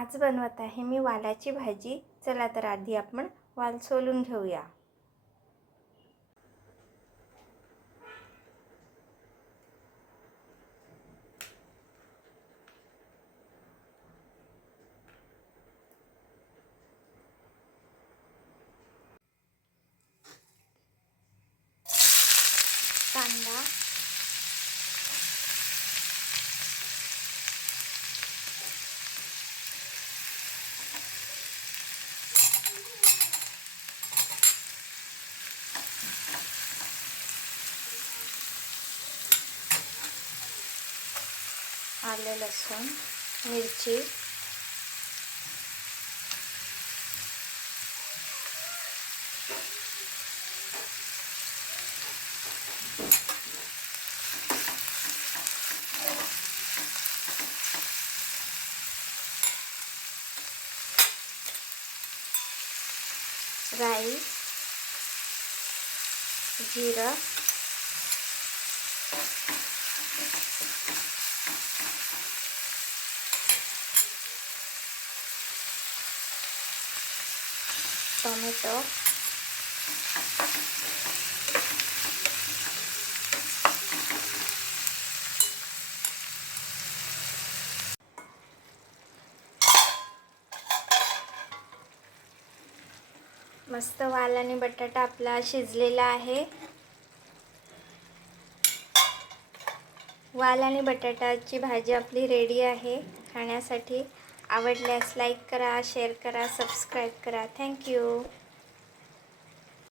आज बनवत आहे मी वालाची भाजी। चला तर आधी आपण वाल सोलून घेऊया। कांदा, आलं लसूण, मिरची, राई, जिरं, टोमॅटो, मस्त वाल आणि बटाटा आपला शिजलेला आहे। वाल आणि बटाट्याची भाजी आपली रेडी आहे खाण्यासाठी। आवडल्यास लाईक करा, शेअर करा, सबस्क्राईब करा। थँक्यू।